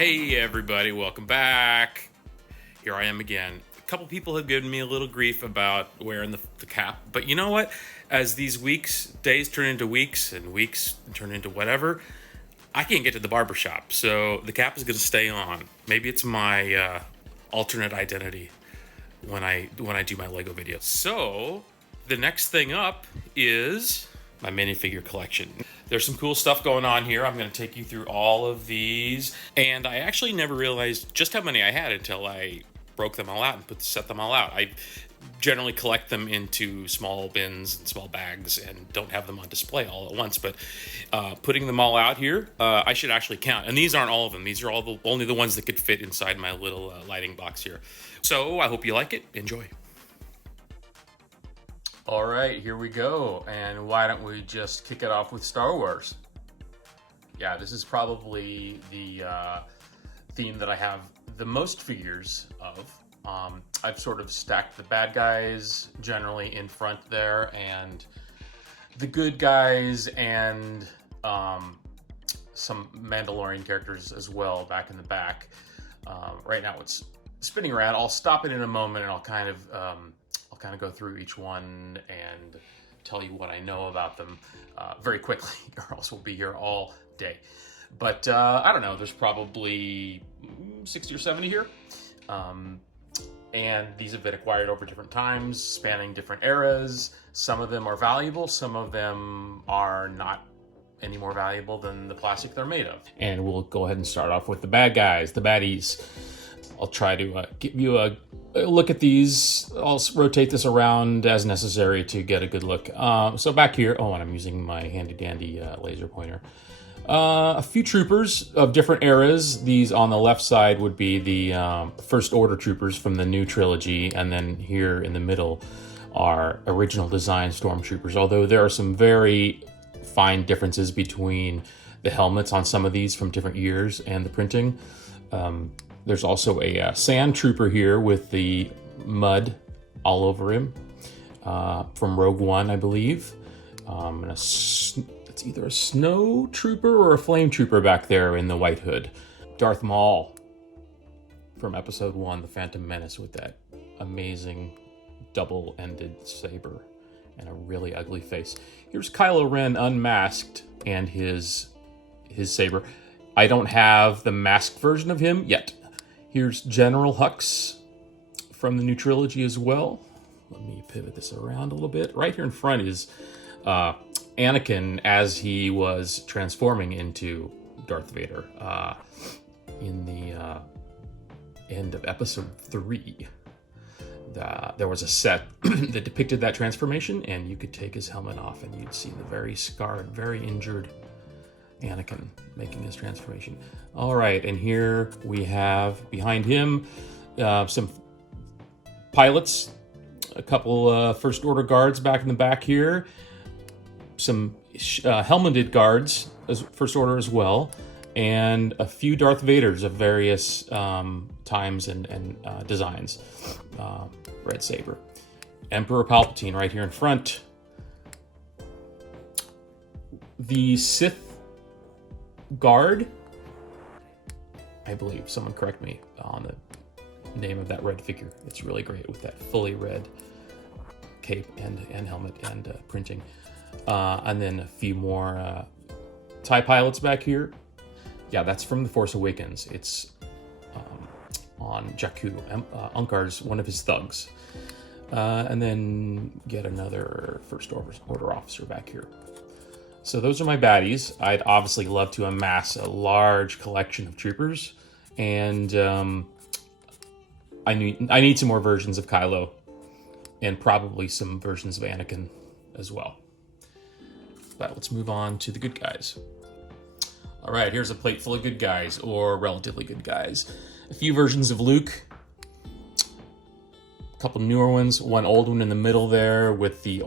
Hey everybody, welcome back. Here I am again. A couple people have given me a little grief about wearing the cap, but you know what? As these days turn into weeks and weeks turn into whatever, I can't get to the barbershop, so the cap is going to stay on. Maybe it's my alternate identity when I do my Lego videos. So the next thing up is my minifigure collection. There's some cool stuff going on here. I'm going to take you through all of these. And I actually never realized just how many I had until I broke them all out and set them all out. I generally collect them into small bins and small bags and don't have them on display all at once. But putting them all out here, I should actually count. And these aren't all of them. These are only the ones that could fit inside my little lighting box here. So I hope you like it. Enjoy. All right, here we go. And why don't we just kick it off with Star Wars? Yeah, this is probably the theme that I have the most figures of. I've sort of stacked the bad guys generally in front there, and the good guys, and some Mandalorian characters as well back in the back. Right now it's spinning around. I'll stop it in a moment, and I'll kind of go through each one and tell you what I know about them very quickly, or else we'll be here all day. But I don't know, there's probably 60 or 70 here. And these have been acquired over different times, spanning different eras. Some of them are valuable, some of them are not any more valuable than the plastic they're made of. And we'll go ahead and start off with the bad guys, the baddies. I'll try to give you a look at these. I'll rotate this around as necessary to get a good look. So back here, and I'm using my handy dandy laser pointer. A few troopers of different eras. These on the left side would be the First Order troopers from the new trilogy, and then here in the middle are original design stormtroopers, although there are some very fine differences between the helmets on some of these from different years and the printing. There's also a sand trooper here with the mud all over him from Rogue One, I believe. And it's either a snow trooper or a flame trooper back there in the white hood. Darth Maul from Episode 1, The Phantom Menace, with that amazing double-ended saber and a really ugly face. Here's Kylo Ren unmasked and his saber. I don't have the masked version of him yet. Here's General Hux from the new trilogy as well. Let me pivot this around a little bit. Right here in front is Anakin as he was transforming into Darth Vader in the end of Episode 3. There was a set that depicted that transformation, and you could take his helmet off and you'd see the very scarred, very injured Anakin making his transformation. All right, and here we have behind him some pilots, a couple First Order guards back in the back here, some helmeted guards as First Order as well, and a few Darth Vaders of various times and designs. Red saber. Emperor Palpatine right here in front. The Sith Guard, I believe. Someone correct me on the name of that red figure. It's really great with that fully red cape and helmet and printing. And then a few more TIE pilots back here. Yeah, that's from The Force Awakens. It's on Jakku. Unkar's one of his thugs. And then get another First Order officer back here. So those are my baddies. I'd obviously love to amass a large collection of troopers, and I need some more versions of Kylo, and probably some versions of Anakin as well. But let's move on to the good guys. All right, here's a plate full of good guys, or relatively good guys. A few versions of Luke, a couple newer ones, one old one in the middle there with the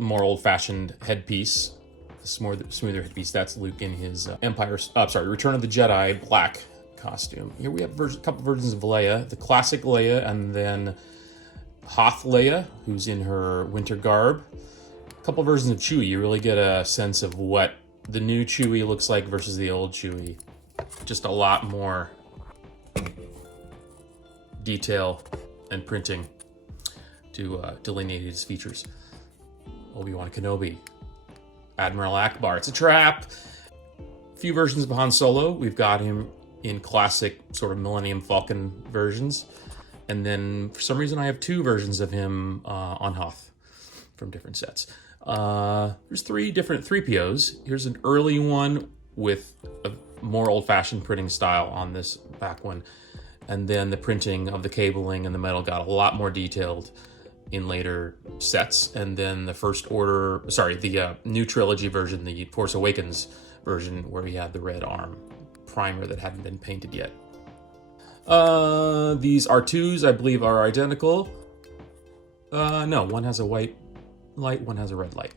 more old-fashioned headpiece. The smoother headpiece. That's Luke in his Return of the Jedi black costume. Here we have a couple versions of Leia, the classic Leia, and then Hoth Leia, who's in her winter garb. A couple versions of Chewie. You really get a sense of what the new Chewie looks like versus the old Chewie. Just a lot more detail and printing to delineate his features. Obi-Wan Kenobi, Admiral Akbar. It's a trap. A few versions of Han Solo. We've got him in classic sort of Millennium Falcon versions. And then for some reason I have 2 versions of him on Hoth from different sets. There's 3 different 3POs. Here's an early one with a more old-fashioned printing style on this back one. And then the printing of the cabling and the metal got a lot more detailed in later sets. And then the new trilogy version, the Force Awakens version, where he had the red arm primer that hadn't been painted yet. These R2s, I believe, are identical. No, one has a white light, one has a red light.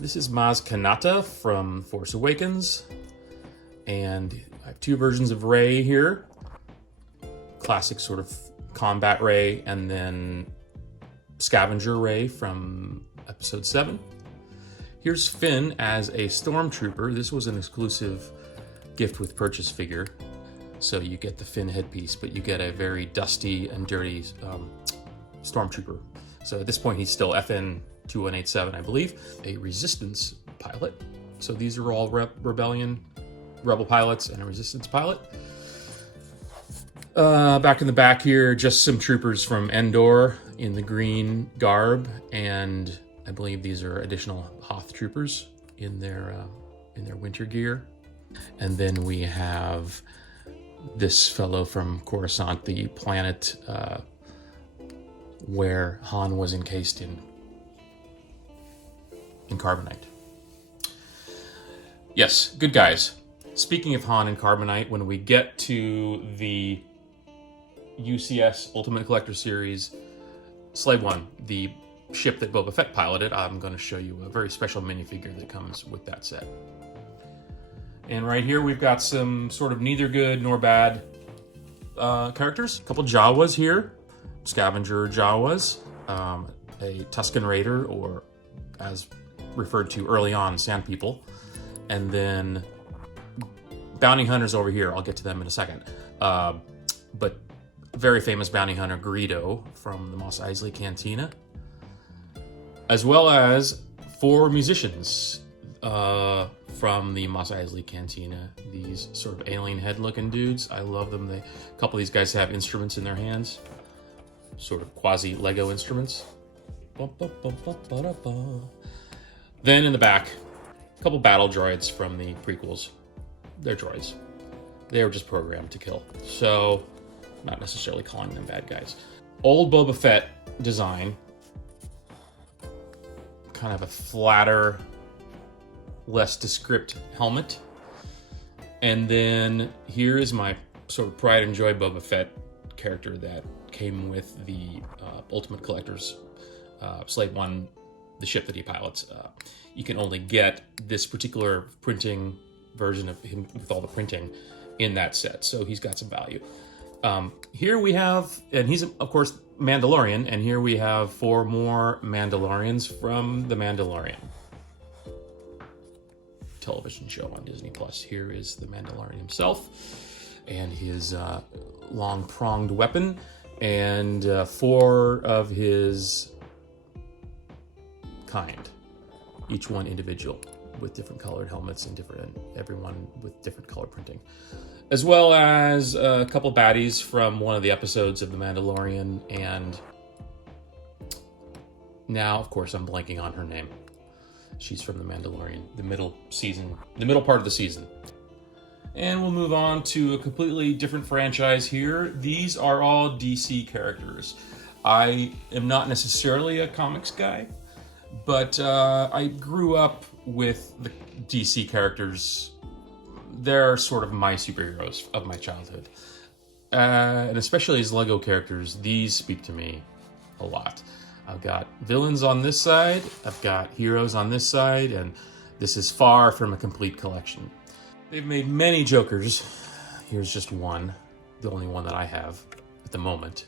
This is Maz Kanata from Force Awakens. And I have 2 versions of Rey here. Classic sort of combat Rey, and then Scavenger Rey from Episode 7. Here's Finn as a stormtrooper. This was an exclusive gift with purchase figure. So you get the Finn headpiece, but you get a very dusty and dirty stormtrooper. So at this point, he's still FN 2187, I believe. A Resistance pilot. So these are all Rebel pilots and a Resistance pilot. Back in the back here, just some troopers from Endor in the green garb, and I believe these are additional Hoth troopers in their winter gear. And then we have this fellow from Coruscant, the planet where Han was encased in carbonite. Yes, good guys. Speaking of Han and carbonite, when we get to the UCS Ultimate Collector Series Slave One, the ship that Boba Fett piloted, I'm going to show you a very special minifigure that comes with that set. And right here we've got some sort of neither good nor bad characters. A couple Jawas here, Scavenger Jawas, a Tusken Raider, or as referred to early on, Sand People, and then bounty hunters over here. I'll get to them in a second. But very famous bounty hunter Greedo from the Mos Eisley Cantina, as well as 4 musicians from the Mos Eisley Cantina. These sort of alien head-looking dudes. I love them. A couple of these guys have instruments in their hands, sort of quasi-Lego instruments. Then in the back, a couple battle droids from the prequels. They're droids. They were just programmed to kill. So, not necessarily calling them bad guys. Old Boba Fett design. Kind of a flatter, less descript helmet. And then here is my sort of pride and joy Boba Fett character that came with the Ultimate Collector's Slave One, the ship that he pilots. You can only get this particular printing version of him with all the printing in that set, so he's got some value. Here we have, and he's of course Mandalorian, and here we have 4 more Mandalorians from The Mandalorian television show on Disney Plus. Here is the Mandalorian himself and his long-pronged weapon, and 4 of his kind, each one individual, with different colored helmets and everyone with different color printing, as well as a couple baddies from one of the episodes of The Mandalorian. And now, of course, I'm blanking on her name. She's from The Mandalorian, the middle part of the season. And we'll move on to a completely different franchise here. These are all DC characters. I am not necessarily a comics guy, but I grew up with the DC characters. They're sort of my superheroes of my childhood. And especially as Lego characters, these speak to me a lot. I've got villains on this side, I've got heroes on this side, and this is far from a complete collection. They've made many Jokers. Here's just one, the only one that I have at the moment,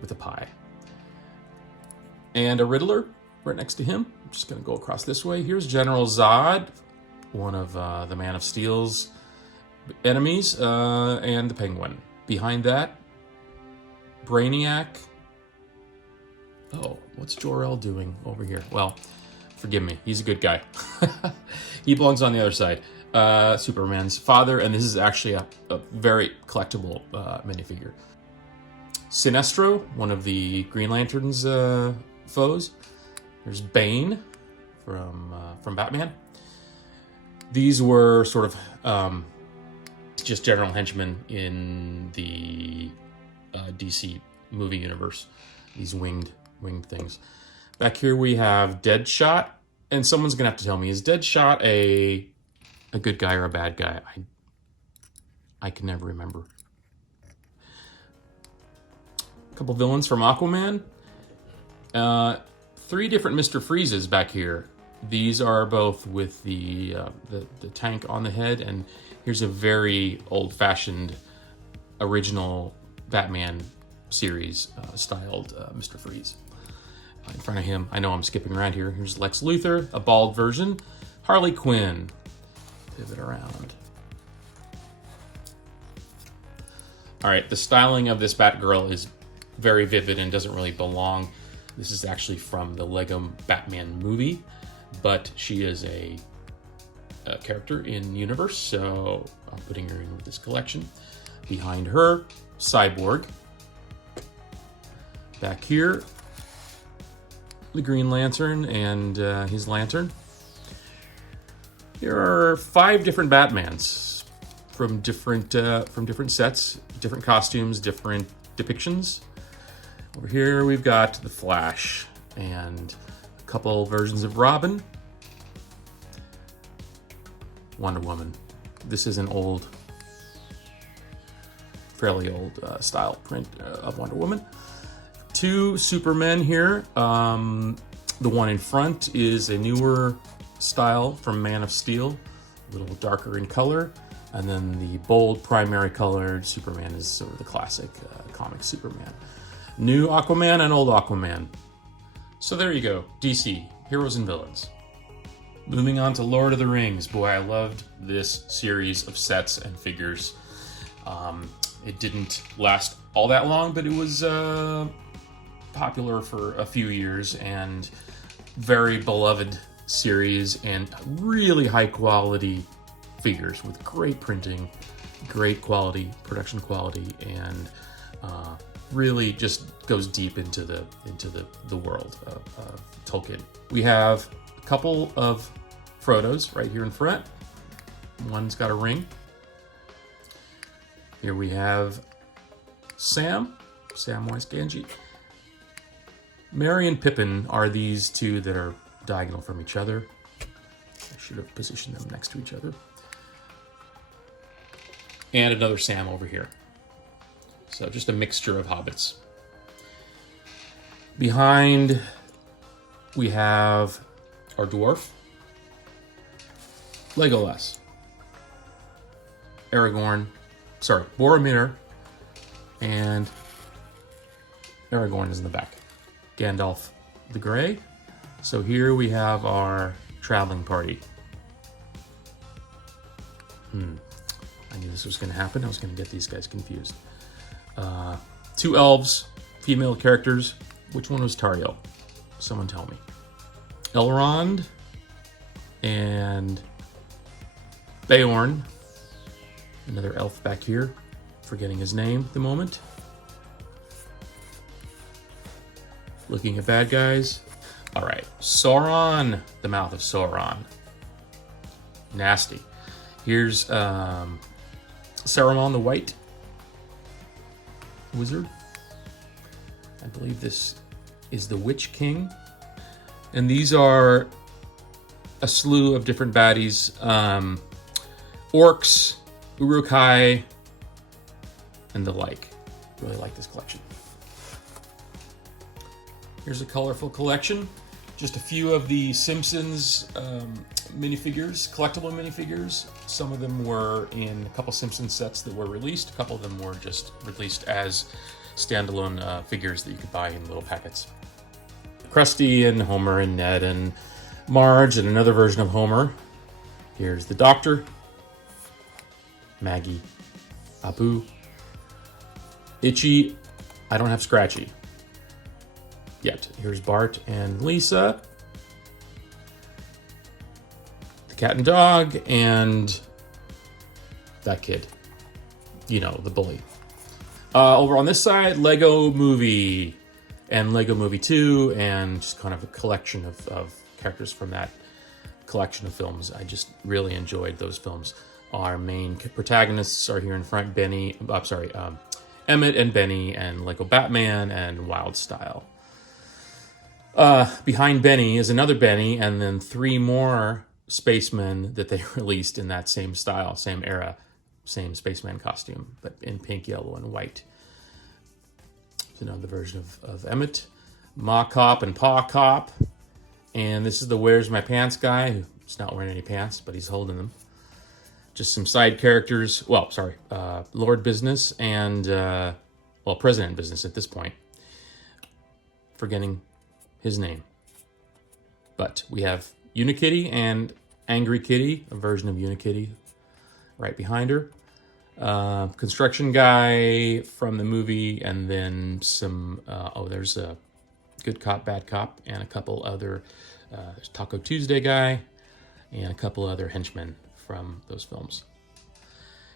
with a pie. And a Riddler right next to him. I'm just going to go across this way. Here's General Zod, one of the Man of Steel's enemies, and the Penguin. Behind that, Brainiac. Oh, what's Jor-El doing over here? Well, forgive me. He's a good guy. He belongs on the other side. Superman's father, and this is actually a very collectible minifigure. Sinestro, one of the Green Lantern's foes. There's Bane from Batman. These were sort of just general henchmen in the DC movie universe. These winged things. Back here we have Deadshot, and someone's gonna have to tell me, is Deadshot a good guy or a bad guy? I can never remember. A couple villains from Aquaman. 3 different Mr. Freezes back here. These are both with the tank on the head, and here's a very old-fashioned original Batman series styled Mr. Freeze. In front of him, I know I'm skipping around here. Here's Lex Luthor, a bald version. Harley Quinn. Pivot around. All right, the styling of this Batgirl is very vivid and doesn't really belong. This is actually from the Lego Batman movie, but she is a character in universe, so I'm putting her in with this collection. Behind her, Cyborg. Back here, the Green Lantern and his lantern. Here are 5 different Batmans from different sets, different costumes, different depictions. Over here we've got the Flash and a couple versions of Robin. Wonder Woman. This is an old, fairly old style print of Wonder Woman. 2 Supermen here. The one in front is a newer style from Man of Steel, a little darker in color. And then the bold primary colored Superman is sort of the classic comic Superman. New Aquaman and old Aquaman. So there you go, DC, heroes and villains. Moving on to Lord of the Rings. Boy, I loved this series of sets and figures. It didn't last all that long, but it was popular for a few years and very beloved series and really high quality figures with great printing, great quality, production quality, and really just goes deep into the world of Tolkien. We have a couple of Frodos right here in front. One's got a ring. Here we have Samwise Gamgee. Merry and Pippin are these 2 that are diagonal from each other. I should have positioned them next to each other. And another Sam over here. So just a mixture of hobbits. Behind, we have our dwarf, Legolas, Boromir, and Aragorn is in the back. Gandalf the Grey. So here we have our traveling party. I knew this was going to happen. I was going to get these guys confused. 2 elves, female characters. Which one was Tariel? Someone tell me. Elrond and Beorn. Another elf back here. Forgetting his name at the moment. Looking at bad guys. All right, Sauron, the Mouth of Sauron. Nasty. Here's Saruman the White Wizard. I believe this is the Witch King. And these are a slew of different baddies. Orcs, Uruk-hai, and the like. Really like this collection. Here's a colorful collection. Just a few of the Simpsons minifigures, collectible minifigures. Some of them were in a couple Simpsons sets that were released. A couple of them were just released as standalone figures that you could buy in little packets. Krusty and Homer and Ned and Marge and another version of Homer. Here's the Doctor, Maggie, Abu, Itchy. I don't have Scratchy yet. Here's Bart and Lisa, the cat and dog, and that kid. You know, the bully. Over on this side, Lego Movie and Lego Movie 2, and just kind of a collection of characters from that collection of films. I just really enjoyed those films. Our main protagonists are here in front, Emmett and Benny and Lego Batman and Wild Style. Behind Benny is another Benny, and then 3 more spacemen that they released in that same style, same era, same spaceman costume, but in pink, yellow, and white. It's another version of Emmett, Ma Cop and Pa Cop. And this is the Where's My Pants guy, who's not wearing any pants, but he's holding them. Just some side characters. Lord Business and, President Business at this point. Forgetting his name. But we have Unikitty and Angry Kitty, a version of Unikitty right behind her. Construction guy from the movie, and then some, there's a Good Cop, Bad Cop, and a couple other, Taco Tuesday guy, and a couple other henchmen from those films.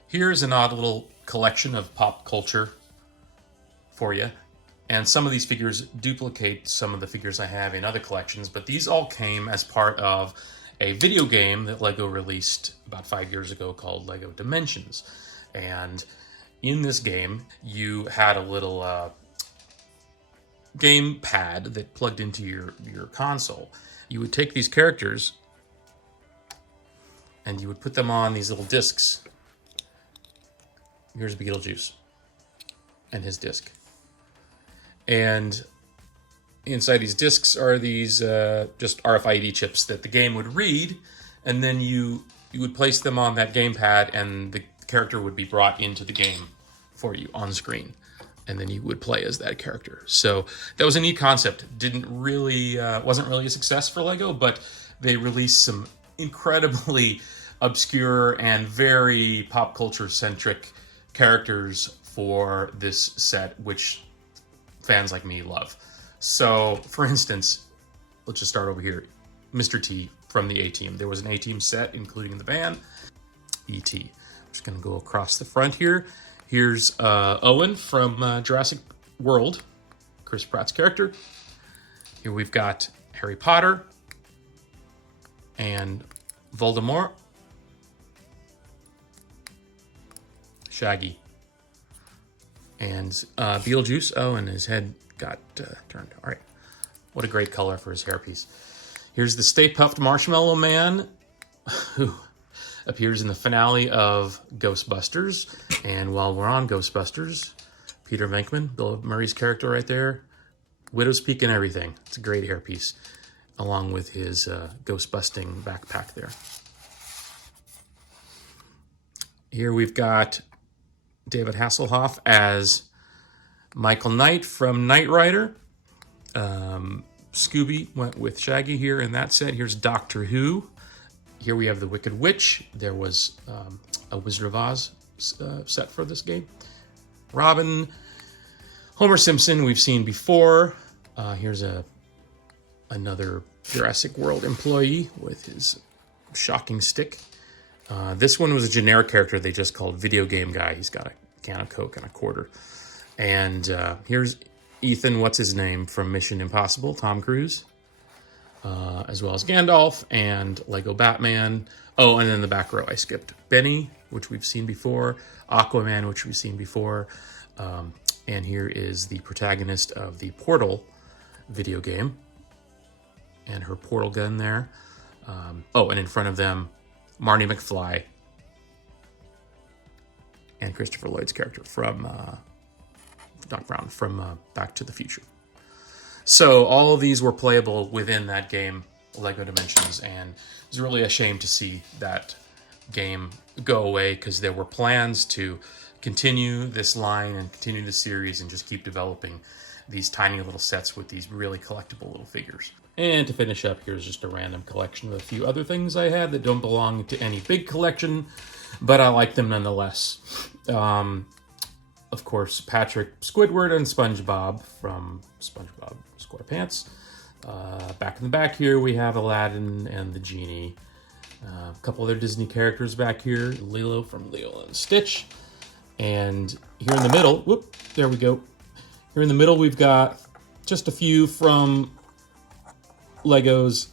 Here's an odd little collection of pop culture for you. And some of these figures duplicate some of the figures I have in other collections, but these all came as part of a video game that Lego released about 5 years ago called Lego Dimensions. And in this game, you had a little game pad that plugged into your console. You would take these characters and you would put them on these little discs. Here's Beetlejuice and his disc. And inside these discs are these just RFID chips that the game would read, and then you would place them on that gamepad, and the character would be brought into the game for you on screen, and then you would play as that character. So that was a neat concept. Wasn't really a success for Lego, but they released some incredibly obscure and very pop culture centric characters for this set, which fans like me love. So, for instance, let's just start over here. Mr. T from the A-Team. There was an A-Team set, including the van. E.T. I'm just going to go across the front here. Here's Owen from Jurassic World, Chris Pratt's character. Here we've got Harry Potter and Voldemort. Shaggy. And Beetlejuice. Oh, and his head got turned. All right. What a great color for his hairpiece. Here's the Stay Puft Marshmallow Man, who appears in the finale of Ghostbusters. And while we're on Ghostbusters, Peter Venkman, Bill Murray's character right there, widow's peak and everything. It's a great hairpiece, along with his ghost-busting backpack there. Here we've got David Hasselhoff as Michael Knight from Knight Rider. Scooby went with Shaggy here in that set. Here's Doctor Who. Here we have the Wicked Witch. There was a Wizard of Oz set for this game. Robin. Homer Simpson we've seen before. Here's another Jurassic World employee with his shocking stick. This one was a generic character they just called Video Game Guy. He's got a can of Coke and a quarter. And here's Ethan, what's his name, from Mission Impossible, Tom Cruise, as well as Gandalf and Lego Batman. Oh, and then the back row I skipped. Benny, which we've seen before. Aquaman, which we've seen before. And here is the protagonist of the Portal video game. And her portal gun there. And in front of them, Marty McFly and Christopher Lloyd's character from Doc Brown from Back to the Future. So all of these were playable within that game, Lego Dimensions, and it's really a shame to see that game go away, because there were plans to continue this line and continue the series and just keep developing these tiny little sets with these really collectible little figures. And to finish up, here's just a random collection of a few other things I had that don't belong to any big collection, but I like them nonetheless. of course, Patrick Squidward and SpongeBob from SpongeBob SquarePants. Back in the back here, we have Aladdin and the Genie. A couple other Disney characters back here. Lilo from Lilo and Stitch. And here in the middle, whoop, there we go. Here in the middle, we've got just a few from Lego's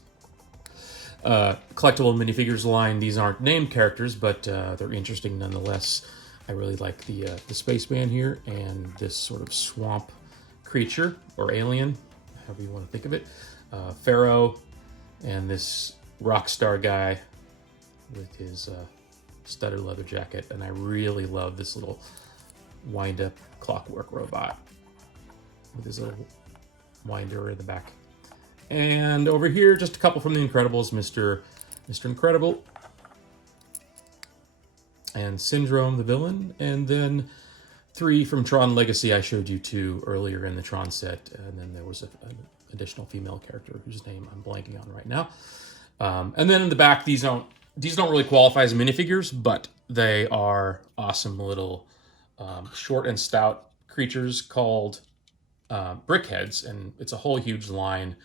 collectible minifigures line. These aren't named characters, but they're interesting nonetheless. I really like the spaceman here and this sort of swamp creature or alien, however you want to think of it. Pharaoh and this rock star guy with his studded leather jacket. And I really love this little wind-up clockwork robot with his little winder in the back. And over here, just a couple from The Incredibles, Mr. Incredible and Syndrome, the villain, and then 3 from Tron Legacy. I showed you 2 earlier in the Tron set, and then there was an additional female character whose name I'm blanking on right now. And then in the back, these don't really qualify as minifigures, but they are awesome little short and stout creatures called brickheads, and it's a whole huge line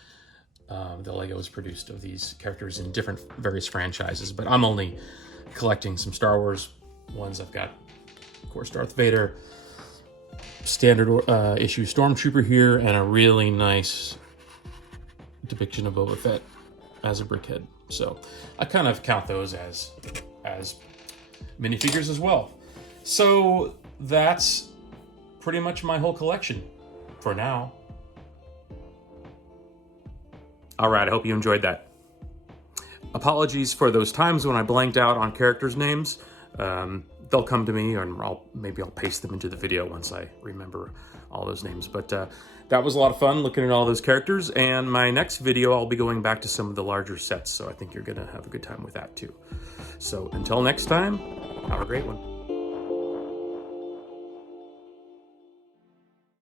that Lego has produced of these characters in different various franchises. But I'm only collecting some Star Wars ones. I've got, of course, Darth Vader, standard issue Stormtrooper here, and a really nice depiction of Boba Fett as a brickhead. So I kind of count those as minifigures as well. So that's pretty much my whole collection for now. All right, I hope you enjoyed that. Apologies for those times when I blanked out on characters' names. They'll come to me, and maybe I'll paste them into the video once I remember all those names. But that was a lot of fun looking at all those characters. And my next video, I'll be going back to some of the larger sets, so I think you're gonna have a good time with that too. So until next time, have a great one.